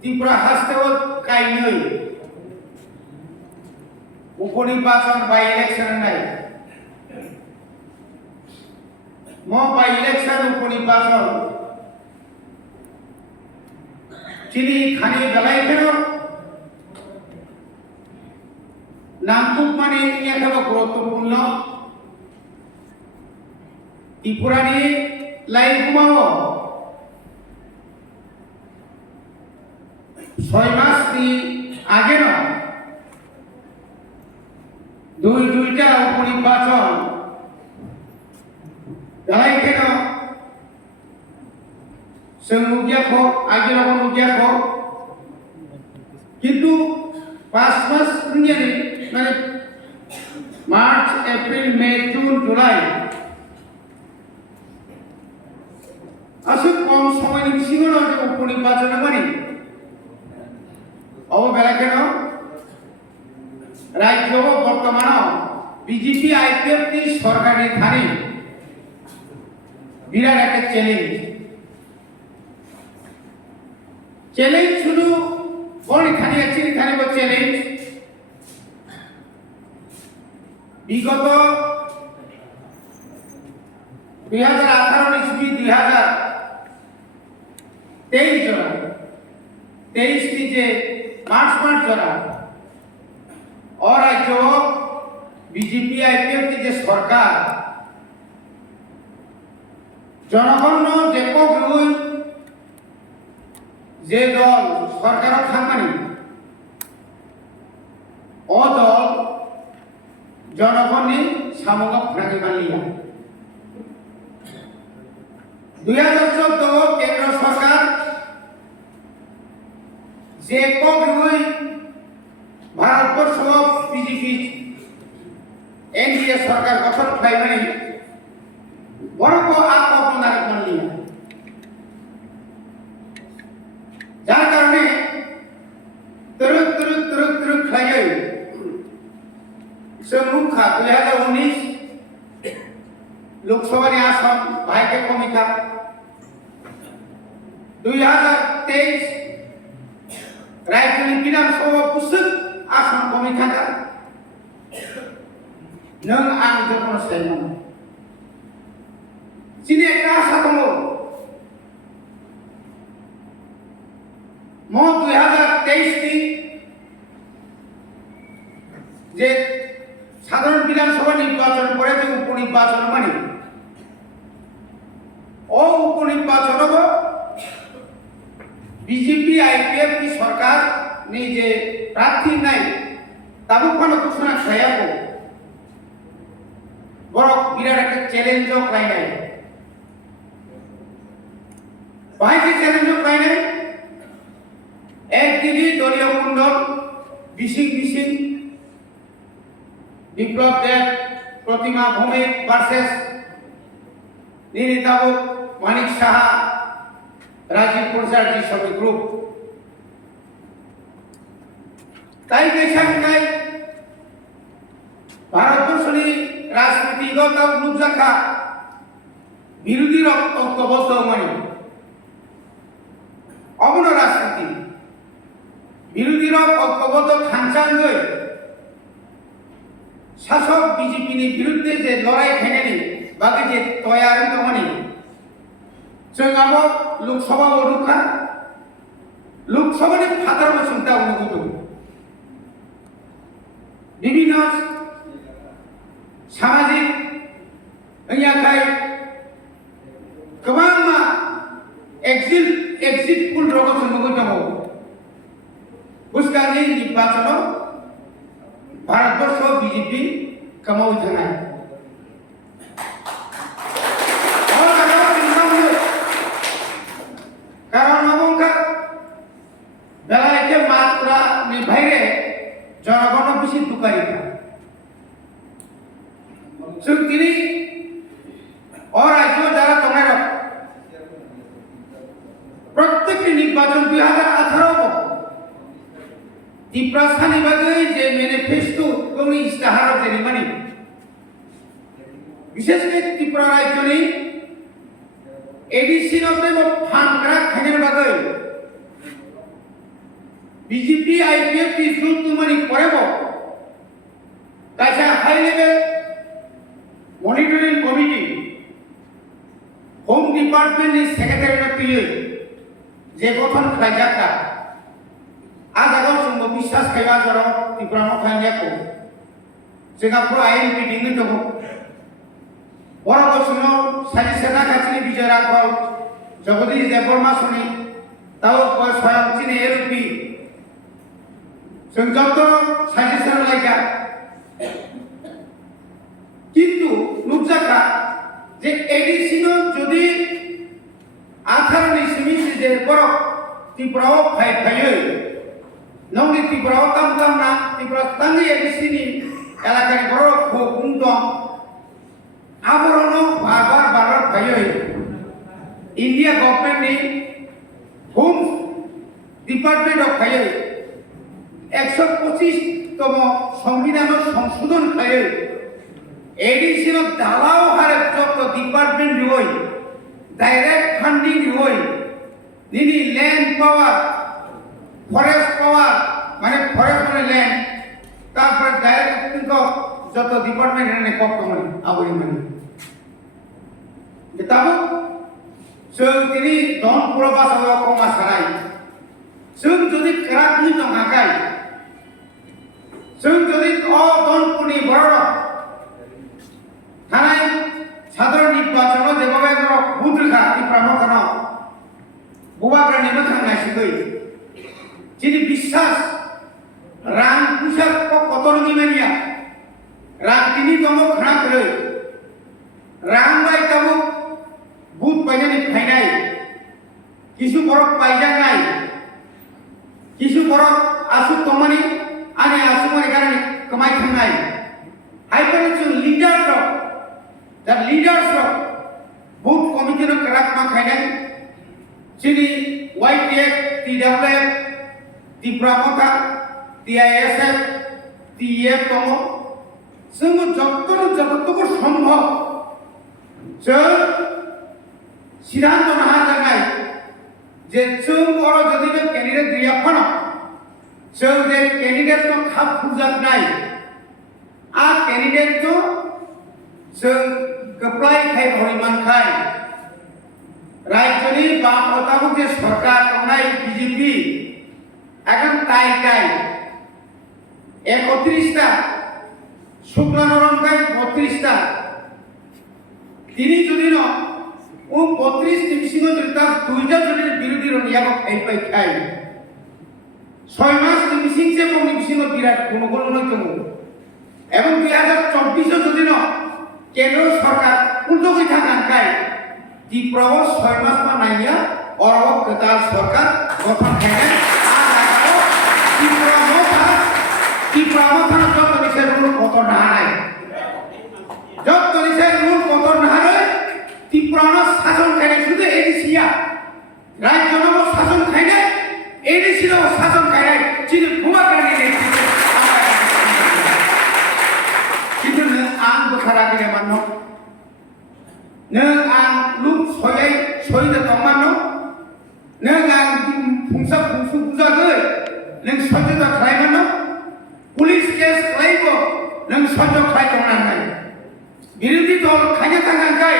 ত্রিপুরা হাসতেও কাইনই উপনির্বাচন বা ইলেকশন নাই বা ইলেকশন উপনির্বাচন চিনি খানি বেলায় কেন নাম খুব মানে এখানে গুরুত্বপূর্ণ ত্রিপুরানি লাইভ ঘুমাও 6 মাস আগে না দুইটা উপনির্বাচন বেলায় কেন মুখিয়াখো আগে রকম মুখিয়াখো কিন্তু 5 মাস মানে March April May June July আসলে কম সময় সিংহ উপনির্বাচনে মানে অববেলা কেন রাজ্য বর্তমান বিজেপি আইপিএফ সরকারি থানি বিরাট একটা চ্যালেঞ্জ শুধু কোন খানি আছে খানি চ্যালেঞ্জ বিগত 2018 ইসবি 2023 জোড়া 23 যে মার্চ জোড়া রাজ্য বিজেপি আইপিএফ যে সরকার জনগণ যে দল সরকার থাকবানি দল জনগণের সামগ্র ফ্রাঙ্গি বানিয়া 2014 কেন্দ্র সরকার যে ভারতবর্ষ বিজেপি এনডিএ সরকার গঠন পাইবানি বড় আপনার মানলিয়া যার কারণে তুরুক খাইয়ে মুখা 2019 লোকসভার আসন ভাইকে কমিকা 2023 রাজ্যের বিধানসভা পুস্তক আসন কমিকা নং আং যখন সাইমান চিনি একটা আশা দङ 2023 যে সাধারণ বিধানসভা নির্বাচন করে যে উপনির্বাচন মানে উপনির্বাচন বিজেপি আইপিএফ কি সরকার যে প্রার্থী নাই তাবু কোনো ঘোষণা খাইয়াব বড় বিরাট একটা চ্যালেঞ্জ পাই নাই বাইকে চ্যালেঞ্জ পাই নাই একদিকে দলীয় কুণ্ডল বিশিং বিপ্লব দেব প্রতিমা ভৌমিক ভার্সেস নীরিতাব মানিক সাহা রাজীব প্রসাদজি সব গ্রুপ তাই দেশাঙ্গায় ভারতবর্ষের রাজনীতিগত গ্রুপ রাখা বিরোধীর ঐক্যবদ্ধ মানে অবন রাজনীতি বিরোধীর ঐক্যবদ্ধ খানচাঙ্গই শাসক বিজেপির বিরুদ্ধে যে লড়াই খেলেনি বাকি যে তৈরি মানে जोंहाबो लोकसभा ओरुखा लोकसभानि फादार बसुमता अनुगत विभिन्न सामाजिक अंयाखाय गोबां एक्जिट पुल रगो अनुगत दङ बुस्कानि निर्वाचन भारतबर्ष बिजेपि कमावै थानाय বেলাইকে মাত্রা নিভাইরে জনগণ বেশি দুকারিতা তিনি রাজ্য যারা তোমার প্রত্যেকটি নির্বাচন 2018 ত্রিপুরা স্থানী বাগে যে ম্যানিফেস্টো এবং ইস্তাহার যে মানে বিশেষ করে ত্রিপুরা রাজ্যনি এডিসি নতে ফান্ডরা খানের বাগে বিজেপি আইপিএফটি সুতমানি করেব কাইসা high level monitoring committee home ডিপার্টমেন্টनि सेक्रेटारिनो तुयो जे गठन खालायजाखा आजागाव जोंबो बिश्वास खायबा जराव त्रिपुरानो खायनायखौ जोंहा पुरा आयेन मिटिं दङ बरगोसुनो साजि सेना खाथिनि बिजय राघव जगदीश देवबर्मा सनि ताव स्वयंचिनि एरुपि जों जत साजेसन लायगा কিন্তু নুকজাকা যে এডিসিনো যদি 18 সিমিসি যে বড় ত্রিপুরাও ফাইফাইयो নংনি ত্রিপুরাও তামতাম না ত্রিপুরা তাঙ্গি এডিসিনি এলাকাनि বড় খুম দं আবরণ বারবার ফাইयो ইন্ডিয়া গভর্নমেন্টनि হোম ডিপার্টমেন্ট অফ ফাইयो 125তম সংবিধান সংশোধন ফাইयो एडिसिनो दालाव हारे जत डिपार्टमेंट रिवय डायरेक्ट फंडिंग रिवय निनि लैंड पावर फरेस्ट पावर माने फरेस्ट माने लैंड तापर डायरेक्ट इनको जत डिपार्टमेंट ने कप्तमनि आबरि माने जेताबो जों दिनै दन पुरबासाव कमा साराय जों जदि क्राकनि दंगाय जों जदि दनपुरनि बर थानाय साधारण निर्वाचन जेबाबे भोट रेखा ত্রিপুরা खाना बुबाग्रानि मोखांनायसिगै जिनि বিশ্বাস रां फैसा कतरनि मानिया रां तिनि दङ खाना करे रां बाय ताबो भोट बायनानै फायनाय किसु बरक पाइजानाय किसु बरक आसु तमानि आनि आसु माने कारणे कमाय थांनाय hyper leader the leaders of both committee no kerak ma khainai chini YPF TWF Tripura Mota TISF TEF tomo जों जतटुकु सम्भव जों सिद्धांत नाहा जानाय जे जों बर जदि बे कैंडिडेट गैया फनो जों जे कैंडिडेट नो खाब फुजानाय आ कैंडिडेट तो जों गप्लाय खाय हरिमानखाय राज्यनि बामताबो जे सरकार दंनाय बीजेपी এখন তাই 31টা শুক্লানরণকাই 32টা তিনি যদি ন ও 32 টিমসিং যদি তার দুইটা যদি বিরোধীর নিয়াব খাই খাই 6 মাস টিমসিং যে টিমসিং বিরাট গুণগুণ নয়তো এবং 2024 যদি ন কেন্দ্র সরকার উল্টো করে থাকায় ত্রিপুরাও 6 মাস পর নাইয়া অরব কেতার সরকার গঠন হয় ত্রিপুরা মথানা যত নিচে রুল কত না নাই যত নিচে রুল কত না হয় ত্রিপুরা শাসন খাই শুধু এডিসিয়া রাজ্য নব শাসন খাই না এডিসিও শাসন খাই নাই যিনি ভূমাকারী কিন্তু आं बोखाराखै मानो नों आं लुक सयै सयनो दंमानो नों आं फुंसा फुंसु बुजागै नों सज्जता खालायमानो पुलिस केस खालायबो नों सज्ज खालाय दंनांगै बिरोधी दल खायनो थांगांखाय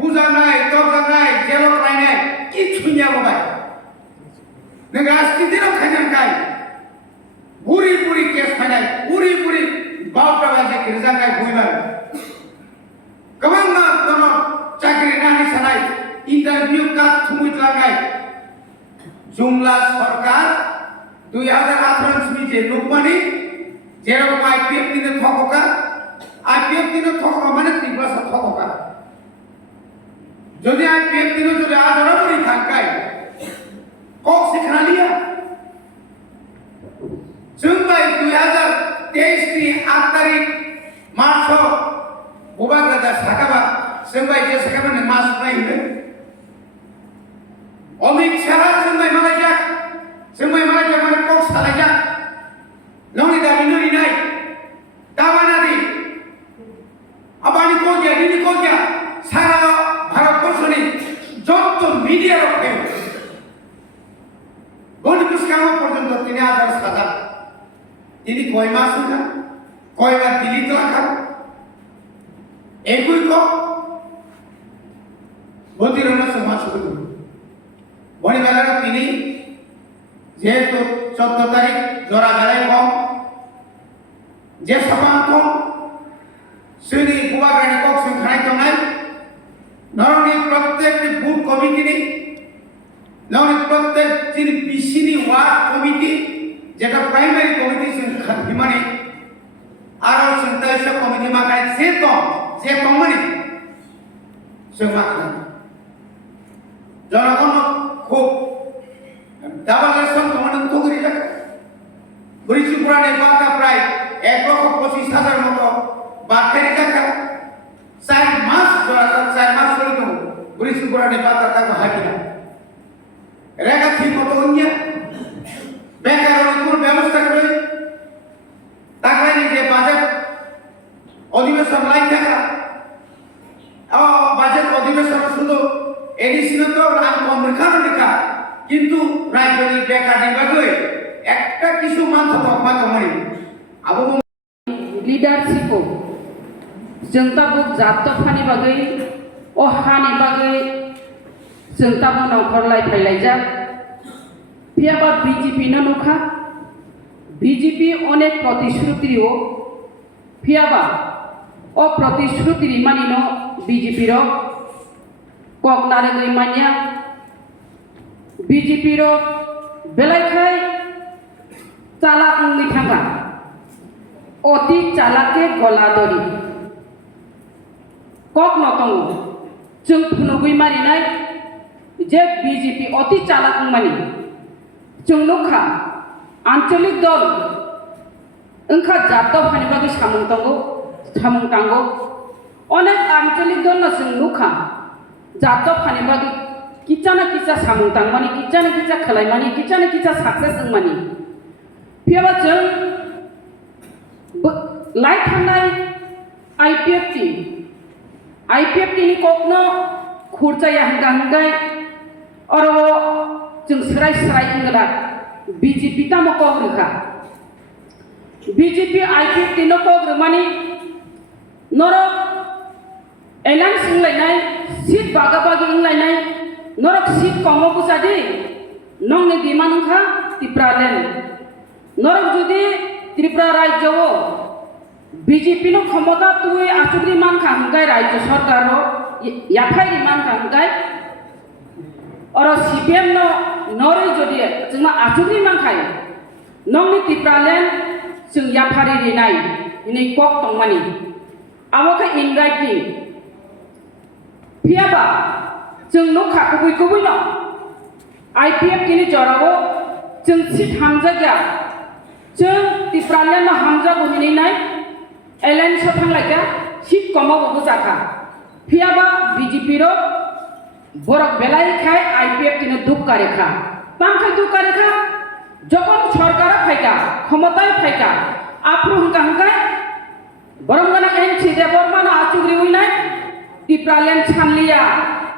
बुजानाय दरजानाय जेल खालायनाय किछुनियाबो बाय नों राजनीतियाव खायनांखाय बुरि केस फायनाय बुरि बावटा बाजे किरजानाय बुइबाय गोबां मा दङ चाकरि नानि सानाय इन्टारभिउ काट थुमिलांनाय जुमला सरकार 2018 सिनि जे नुकमानि जेराव आईपीएफ दिनो थकका आईपीएफ दिनो थकका माने ত্রিপুরা थकका যদি आईपीएफ दिनो যদি आदरबरि थांकाय कक सिखालिया जों बाय 2023 नि 8 तारिख मार्च बुबाग्रादा साकाबा जों बाय जे साकाबानि मास नायनो अमित शाह जों बाय मालायजा माने कक सालायजा नंनि दाबिनो रिनाय दाबानादि आबानि कोजिया सारा भारतबर्षनि जत मिडिया रखे বনপুষ্কাঙ্গ পর্যন্ত 3000 সাজা তিনি কয় মাস হইলেন কয়বার দিল্লি রাখা একই বদিরণ সমাজ শুরু বনিমেলার তিনি যেহেতু 14 তারিখ জোড়া বেলায় কম যে সভাঙ্ক শ্রেণী গুয়াগানি কক সংখ্যায় দনাই নরনি প্রত্যেকটি বুথ কমিটি নরনি প্রত্যেক যিনি পিসিনি ওয়ার্ড কমিটি যেটা প্রাইমারি কমিটি হিমানি আর সন্তাইশ কমিটি মাখায় যে কমিটি সে মাখায় জনগণ খুব ডাবল রেশন কমান্ড তৈরি রাখে হরিশিপুরা নির্বাচন প্রায় 1,25,000 মতো বাড়তে রাখা 4 মাস চলে তো হরিশিপুরা নির্বাচন তাকে হাঁটি না রেখা ঠিক মতো অন্য বেকার কোন ব্যবস্থা করে তাকে যে বাজেট অধিবেশন লাই থাকা বাজেট অধিবেশন শুধু এডিসিন তো নাম কম লেখা কিন্তু রাজ্যের বেকার নির্বাচনে একটা কিছু মাত্র তকমা কমাই আবু লিডারशिप जोंताबो जातफानि बागै हानि बागै जोंताबो नखरलाय फायलायजा फियाबा बीजेपी न नुखा बीजेपी अनेक प्रतिश्रुति फियाबा प्रतिश्रुति मानि न बीजेपी रो ककनारे गई मानिया बीजेपी रो बेलायखाय चालाक मुंनि थांगा अति चालाके गलादरी कक नतंग जों फुनुगै मारिनाय जे बीजेपी अति चालाक मानि जों नुखा आंचलिक दल ओंखा जातव हानि बागै सामुं तांगो अनेक आंचलिक दल न जों नुखा जातव हानि बागै किचाना किचा सामुं तां मानि किचाना किचा खलाय मानि किचाना किचा साक्सेस जों मानि फियाबा जों लाइट थांनाय आईपीएफटी नि ककनो खुरजाया हंगाय और जों सराय इंगला बीजेपी तामो कग्रखा बीजेपी आईपीएफटी न कग्र मानि नरक एलायंस इंलायनाय सीट बागाबागि इंलायनाय नरक सीट कमो बुजादि नंनि दिमानखा त्रिपुरालेण्ड नरक जुदि त्रिपुरा राज्य बीजेपी नो क्षमता तुई आचुग्री मान खांगाय राज्य सरकार रो याफाई मान खांगाय और सीपीएम नो नरे जदि जोंना आचुग्री मान खाय नंनि त्रिपुरालेण्ड जों याफारि रिनाय नि कक तंमानि आवका इनराइटिं फियाबा जों नो खाखुबै न आईपीएफ नि जरावो जों सीट हामजाया जों त्रिपुरालेण्ड हामजा गहिनाय एलायंस थांलायगा सीट कमावबो जाखा फियाबा बीजेपी रो बरक बेलायखाय आईपीएफ तिनो दुखकारेखा तामखाय दुखकारेखा जखन सरकार फायगा क्षमताय फायगा आफ्रु हंगा बरमगाना एनसी देबरमाना आचुग्रि उइनाय त्रिपुरालेण्ड सानलिया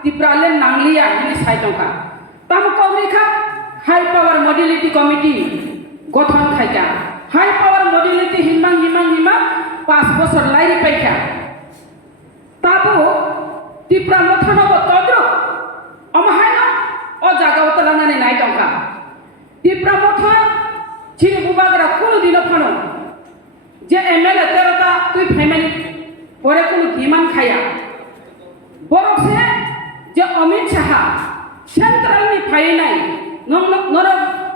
त्रिपुरालेण्ड नांलिया नि साइटंका ताम कवरिखा हाई पावर मॉड्यूलिटी कमिटी गठन खायगा हाई पावर मॉड्यूलिटी हिमां 5 बছর लाइरि पाइखा ताबो त्रिपुरा मथानबो तद्रुप अमहायना अ जागाव तलानानै नायदंका त्रिपुरा मथा छिन बुबागरा कोनो दिन फानो जे एमएलए तेरता तुई फैमिली परे कोनो दिमान खाया बरकसे जे अमित शाह सेंट्रल नि फायनाय नर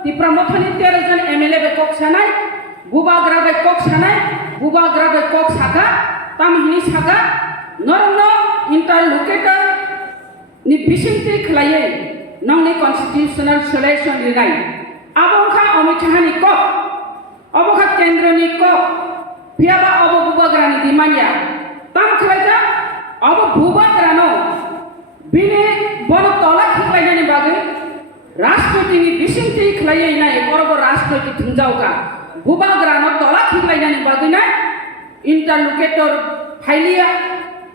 त्रिपुरा मथानि 13 जन एमएलए बे कक्सानाय बुबाग्रा बे कक्सानाय बुबाग्रा बे कक सागा तामहिनि सागा नरन इंटरलोकेटर नि बिसिंति खलायै नंनि कन्स्टिट्यूशनल सोल्यूशन लिरनाय आबोखा अमित शाहनि कक अबोखा केंद्रनि कक फियाबा अब बुबाग्रानि दिमानिया ताम खलायजा अब बुबाग्रानो बिनि बन तला खिलायनायनि बागै राजनीतिनि बिसिंति खलायै नाय बरबर राजनीति थुंजावगा बुबाग्रानो तला खिलायनायनि बागैना इंटरलोकेटर फाइलिया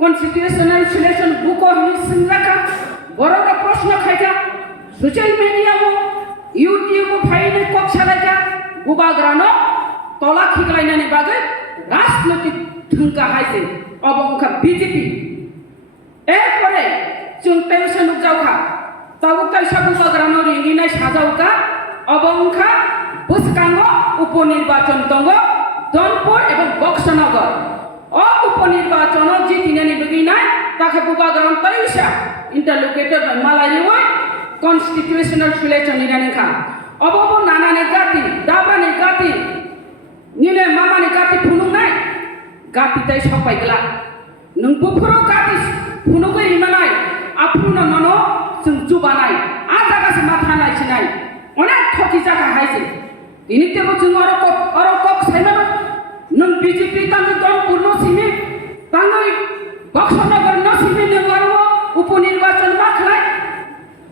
कन्स्टिट्यूशनल सोल्यूशन बुक हिनि सिंगाका बरबर प्रश्न खायगा सोशल मीडिया YouTube फाइने कक सालायका गुबाग्रानो तला खिगलायनानै बागै राजनैतिक धुंका हायसे अबंखा बीजेपी एरपरे जों पेन्सन जावखा तावुकाय साबुबाग्रानो रिंगिनाय साजावका अबंखा बुसकांगो उपनिर्वाचन दंगो दनपुर एवं बक्सनगर अ उपनिर्वाचन जितिनानै बगिनाय ताखा बुबाग्रान तैसा interlocutor मालायनिवै constitutional selection ni kan obo nana ne gati daba ne gati nile mama ne gati phunung nai gati tai sopai gela nung bufuro gati phunung ko imanai apuna nono sung jubanai aja ga se matha nai sinai onek thoki jaga haise ini te bo jung oro kok saima nung bjp tang don purno simi tangai bakshanagar no simi ne garo उपनिर्वाचन मा खलाय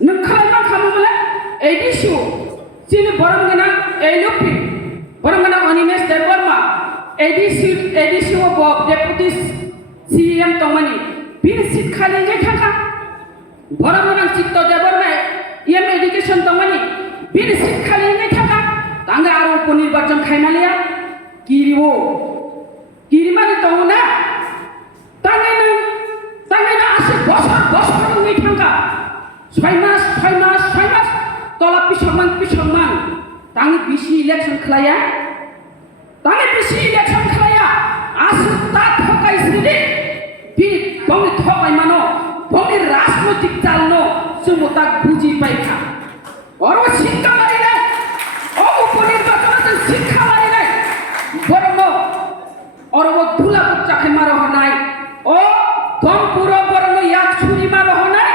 नखलायमा खामबले एडिसु चिनि बरमगना एलुपि बरमगना अनिमेश देवबर्मा एडिसु ऑफ डेपुटी सीएम तमनि बिन सिट खालि जे थाखा बरमगना चित्त देवबर्मा एम एजुकेशन तमनि बिन सिट खालि जे थाखा तांगा आरो उपनिर्वाचन खायमालिया किरिवो किरिमानि तंगना तांगेना आसे बसर नङै थांगा ছয় মাস তলা পিছমান তাঙি বিসি ইলেকশন খেলায়া আসু তা ঠকাই সিদি বি বঙ্গে ঠকাই মানো বঙ্গের রাজনৈতিক চালনো সুমতা বুঝি পাইখা অর শিক্ষা মারি নাই ও উপনির্বাচনে শিক্ষা মারি নাই বরং অরব ধুলা চাকে মারো নাই ও দমপুর বরং ইয়াক ছুরি মারো নাই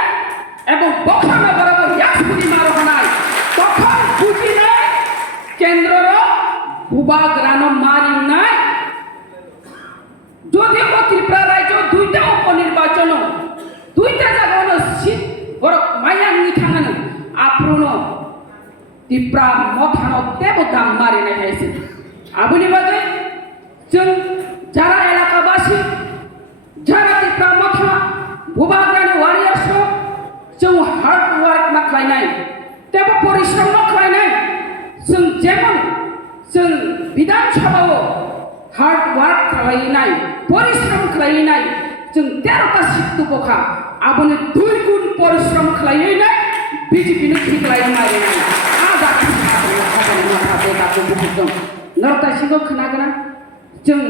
এবং বক্সনগর ইয়াক ছুরি মারো নাই তখন বুঝি নাই কেন্দ্রর ভূভাগ্রানো মারি নাই যদি ত্রিপুরা রাজ্য দুইটা উপনির্বাচন দুইটা জায়গা সিট বড় মায়াঙ্গি থাঙানো আপ্রুন ত্রিপুরা মথানো দেবদাম মারি নাই হাইছে আবুনি বাদে जों যারা এলাকাবাসী যারা ত্রিপুরা মথা ভূভাগ্রানো ওয়ারিয়ার্স जों हार्ड वर्क मा खालायनाय तेबो परिश्रम मा खालायनाय जों जेमन जों विधान सभाव हार्ड वर्क खालायनाय परिश्रम खालायनाय जों 13टा सिट बखा आबने 2 गुण परिश्रम खालायनाय बीजेपी नो खिगलाय मारिनाय आदा खालायनाय माथा बेगाखौ बुहुदों नरता सिगो खोनागोना जों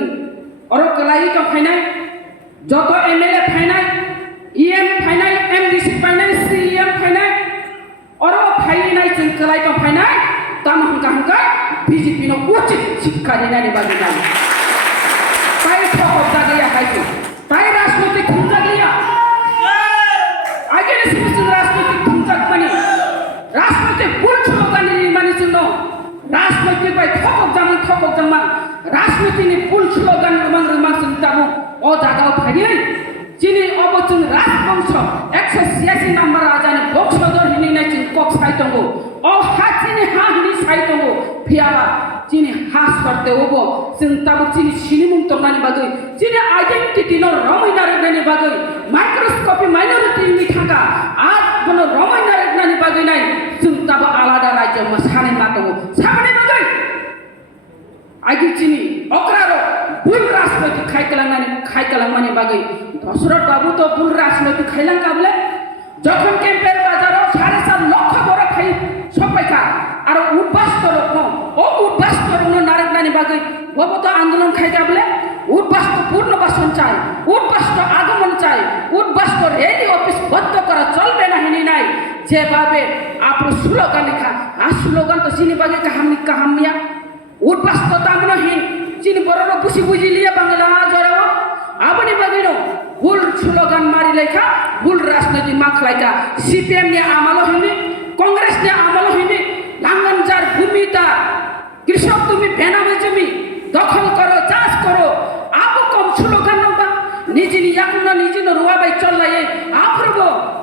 अर गलाय का फायनाय जत एमएलए फायनाय ईएम फायनाय एमडीसी फायनाय सीएम फायनाय और फायनाय जों कलाय का फायनाय ताम हंका बीजेपी नो उचित शिक्षा देनायनि बागै जाय ताय ठकब जागैया हायसो ताय राजनैतिक खुंजा गैया आगे जों राजनैतिक खुंजा माने राजनैतिक बुल स्लोगाननि माने जों राजनैतिक बाय ठकब जामा राजनैतिकनि बुल स्लोगान रमान जों तामो ओ जागाव फायनाय जिनि अबचुन राजवंश 186 नम्बर राजानि बक्सदर हिनिनाय जों कक साइतंगो अ हाजिनि हा हिनि साइतंगो फियाबा जिनि हा सरते ओबो जों ताबो जिनि सिनिमुं तंनानि बागै जिनि आइडेन्टिटी नो रमायना रेगनानि बागै माइक्रोस्कोपी माइनरिटी थाका आज गनो रमायना रेगनानि बागै नाय जों ताबो आलादा राज्य मा सानै मा दङ सानै बागै आइगि जिनि अक्रारो बुल राजनैतिक खायकालांमानि बागै दशरथ बाबू तो बुल राजनैतिक खायलांगाबले যখন ক্যাম্পের বাজারও 4.5 লক্ষ বড় খাই সবাইকা আর উদ্বাস্তরত্ন ও উদ্বাস্তরত্ন নারকনানি বাগৈ গবত আন্দোলন খাইগাবলে উদ্বাস্ত পূর্ণবাসন চাই উদ্বাস্ত আগমন চাই উদ্বাস্ত রেডি অফিস বন্ধ করা চলবে না হিনি নাই যেভাবে আপনি স্লোগান লেখা আর স্লোগান তো চিনি বাগে কাহামিয়া উদ্বাস্ত তামনহীন চিনি বড় বুঝি বুঝিলিয়া বাংলা জড়াও আপনি বাগিনো ভুল স্লোগান মারি লেখা ভুল রাজনীতি মাখলাইকা সিপিএম নিয়ে আমালো হইনি কংগ্রেস নিয়ে আমালো হইনি লাঙ্গনজার ভূমিটা কৃষক তুমি বেনামে জমি দখল করো চাষ করো আপু কম স্লোগান নবা নিজে নিজে রুয়া বাই চল্লাই আফরব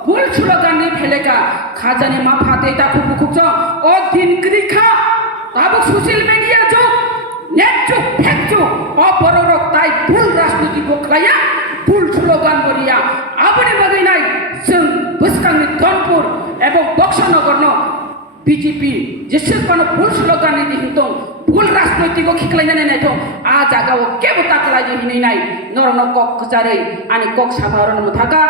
ভুল স্লোগান নিয়ে ফেলেকা খাজানি মাফাতে তা খুব খুব ও দিন কৃখা তাবো সোশ্যাল মিডিয়া যুগ নেট যুগ ফেক যুগ অপররক তাই ভুল রাজনীতি বকলাইয়া ভুল স্লোগান বলিয়া আপনি বাগৈ নাই जों बुसकांनि दनपुर एवं बक्सनगर বিজেপি যেসেবানো ভুল স্লোগান দিহিতং ভুল রাজনৈতিক খিখলাইনাनै নাইথं आ जागाव केबो ताकलाय हिनै नाय नरन कक जारै आनि कक साधारण मुथागा